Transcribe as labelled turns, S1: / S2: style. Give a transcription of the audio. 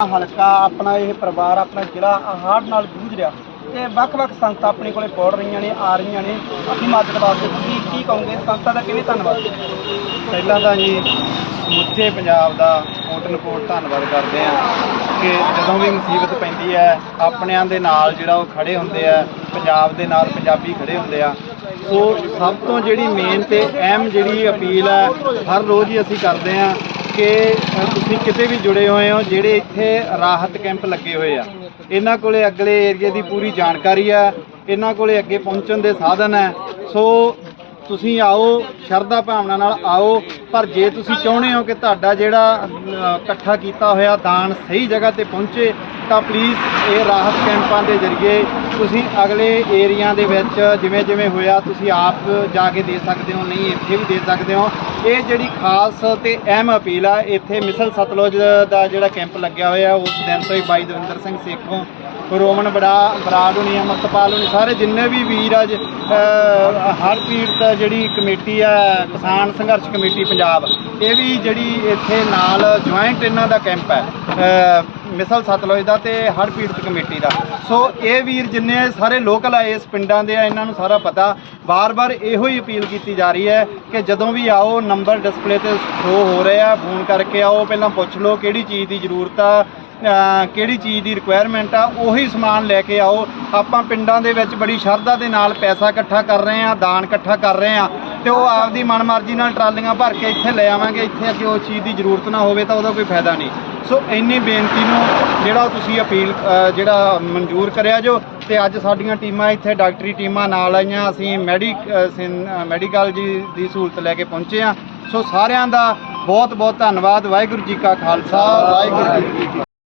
S1: ਹਲਕਾ ਆਪਣਾ ਇਹ ਪਰਿਵਾਰ, ਆਪਣਾ ਜ਼ਿਲ੍ਹਾ ਹਾਰਟ ਨਾਲ ਜੂਝ ਰਿਹਾ ਤੇ ਵੱਖ-ਵੱਖ ਸੰਸਥਾ ਆਪਣੇ ਕੋਲੇ ਪਹੁੰਚ ਰਹੀਆਂ ਨੇ, ਆ ਰਹੀਆਂ ਨੇ। ਅਸੀਂ ਮਦਦ ਵਾਸਤੇ ਤੁਸੀਂ ਕੀ ਕਹੋਗੇ? ਸੰਸਥਾ ਦਾ ਕਿਵੇਂ ਧੰਨਵਾਦ?
S2: ਪਹਿਲਾਂ ਤਾਂ ਜੀ, ਸਮੁੱਚੇ ਪੰਜਾਬ ਦਾ ਕੋਟਨ ਕੋਟ ਧੰਨਵਾਦ ਕਰਦੇ ਆ ਕਿ ਜਦੋਂ ਵੀ ਮੁਸੀਬਤ ਪੈਂਦੀ ਹੈ, ਆਪਣਿਆਂ ਦੇ ਨਾਲ ਜਿਹੜਾ ਉਹ ਖੜੇ ਹੁੰਦੇ ਆ, ਪੰਜਾਬ ਦੇ ਨਾਲ ਪੰਜਾਬੀ ਖੜੇ ਹੁੰਦੇ ਆ। ਸੋ ਸਭ ਤੋਂ ਜਿਹੜੀ ਮੇਨ ਤੇ ਅਹਿਮ ਜਿਹੜੀ ਅਪੀਲ ਹੈ, ਹਰ ਰੋਜ਼ ਹੀ ਅਸੀਂ ਕਰਦੇ ਆ ਕਿ ਤੁਸੀਂ ਕਿਤੇ ਵੀ ਜੁੜੇ ਹੋਏ ਹੋ, ਜਿਹੜੇ ਇੱਥੇ ਰਾਹਤ ਕੈਂਪ ਲੱਗੇ ਹੋਏ ਆ, ਇਹਨਾਂ ਕੋਲੇ ਅਗਲੇ ਏਰੀਏ ਦੀ ਪੂਰੀ ਜਾਣਕਾਰੀ ਹੈ ਇਹਨਾਂ ਕੋਲੇ ਅੱਗੇ ਪਹੁੰਚਣ ਦੇ ਸਾਧਨ ਹੈ ਸੋ, ਤੁਸੀਂ ਆਓ, ਸ਼ਰਧਾ ਭਾਵਨਾ ਨਾਲ ਆਓ, ਪਰ ਜੇ ਤੁਸੀਂ ਚਾਹੁੰਦੇ ਹੋ ਕਿ ਤੁਹਾਡਾ ਜਿਹੜਾ ਇਕੱਠਾ ਕੀਤਾ ਹੋਇਆ ਦਾਨ ਸਹੀ ਜਗ੍ਹਾ ਤੇ ਪਹੁੰਚੇ ਤਾਂ ਪਲੀਜ਼ ਇਹ ਰਾਹਤ ਕੈਂਪਾਂ ਦੇ ਜ਼ਰੀਏ ਤੁਸੀਂ ਅਗਲੇ ਏਰੀਆ ਦੇ ਵਿੱਚ ਜਿਵੇਂ ਜਿਵੇਂ ਹੋਇਆ ਤੁਸੀਂ ਆਪ ਜਾ ਕੇ ਦੇ ਸਕਦੇ ਹੋ, ਨਹੀਂ ਇੱਥੇ ਵੀ ਦੇ ਸਕਦੇ ਹੋ। ਇਹ ਜਿਹੜੀ ਖਾਸ ਤੇ ਅਹਿਮ ਅਪੀਲ ਆ, ਇੱਥੇ ਮਿਸਲ ਸਤਲੁਜ ਦਾ ਜਿਹੜਾ ਕੈਂਪ ਲੱਗਿਆ ਹੋਇਆ, ਉਸ ਦਿਨ ਤੋਂ ਹੀ ਬਾਈ ਦਵਿੰਦਰ ਸਿੰਘ ਸੇਖੋਂ, ਰੋਮਨ ਬੜਾ ਬਰਾੜ ਹੋਣੀ ਅਮਰਤਪਾਲ ਹੋਣੀ, ਸਾਰੇ ਜਿੰਨੇ ਵੀ ਵੀਰ ਅੱਜ ਹਰ ਪੀੜਤ ਜਿਹੜੀ ਕਮੇਟੀ ਆ, ਕਿਸਾਨ ਸੰਘਰਸ਼ ਕਮੇਟੀ ਪੰਜਾਬ ਇਹ ਵੀ ਜਿਹੜੀ ਇੱਥੇ ਨਾਲ ਜੁਆਇੰਟ ਇਹਨਾਂ ਦਾ ਕੈਂਪ ਹੈ ਮਿਸਲ ਸਤਲੁਜ ਦਾ ਤੇ ਹਰ ਪੀੜਤ ਕਮੇਟੀ ਦਾ। ਸੋ ਇਹ ਵੀਰ ਜਿੰਨੇ ਸਾਰੇ ਲੋਕਲ ਆ, ਇਸ ਪਿੰਡਾਂ ਦੇ ਆ, ਇਹਨਾਂ ਨੂੰ ਸਾਰਾ ਪਤਾ। ਬਾਰ-ਬਾਰ ਇਹੋ ਹੀ ਅਪੀਲ ਕੀਤੀ ਜਾ ਰਹੀ ਹੈ ਕਿ ਜਦੋਂ ਵੀ ਆਓ ਨੰਬਰ ਡਿਸਪਲੇ ਤੇ ਸ਼ੋ ਹੋ ਰਹੇ ਆ ਫੋਨ ਕਰਕੇ ਆਓ, ਪਹਿਲਾਂ ਪੁੱਛ ਲਓ ਕਿਹੜੀ ਚੀਜ਼ ਦੀ ਜ਼ਰੂਰਤ ਆ ਕਿਹੜੀ ਚੀਜ਼ ਦੀ ਰਿਕੁਆਇਰਮੈਂਟ ਆ, ਉਹੀ ਸਮਾਨ ਲੈ ਕੇ ਆਓ। ਆਪਾਂ ਪਿੰਡਾਂ ਦੇ ਵਿੱਚ ਬੜੀ ਸ਼ਰਧਾ ਦੇ ਨਾਲ ਪੈਸਾ ਇਕੱਠਾ ਕਰ ਰਹੇ ਆ, ਦਾਨ ਇਕੱਠਾ ਕਰ ਰਹੇ ਆ। ਤੇ ਉਹ ਆਪਦੀ ਮਨਮਰਜ਼ੀ ਨਾਲ ਟਰਾਲੀਆਂ ਭਰ ਕੇ ਇੱਥੇ ਲੈ ਆਵਾਂਗੇ, ਇੱਥੇ ਅੱਗੇ ਉਸ ਚੀਜ਼ ਦੀ ਜ਼ਰੂਰਤ ਨਾ ਹੋਵੇ ਤਾਂ ਉਹਦਾ ਕੋਈ ਫਾਇਦਾ ਨਹੀਂ। ਸੋ ਇੰਨੀ ਬੇਨਤੀ ਨੂੰ ਜਿਹੜਾ ਉਹ ਤੁਸੀਂ ਅਪੀਲ ਜਿਹੜਾ ਮਨਜ਼ੂਰ ਕਰਿਆ ਜੋ, ਤੇ ਅੱਜ ਸਾਡੀਆਂ ਟੀਮਾਂ ਇੱਥੇ, ਡਾਕਟਰੀ ਟੀਮਾਂ ਨਾਲ ਆਈਆਂ, ਅਸੀਂ ਮੈਡੀ ਮੈਡੀਕਲ ਜੀ ਦੀ ਸਹੂਲਤ ਲੈ ਕੇ ਪਹੁੰਚੇ ਆ ਸੋ ਸਾਰਿਆਂ ਦਾ ਬਹੁਤ ਬਹੁਤ ਧੰਨਵਾਦ, ਵਾਹਿਗੁਰੂ ਜੀ ਕਾ ਖਾਲਸਾ, ਵਾਹਿਗੁਰੂ ਜੀ ਕੀ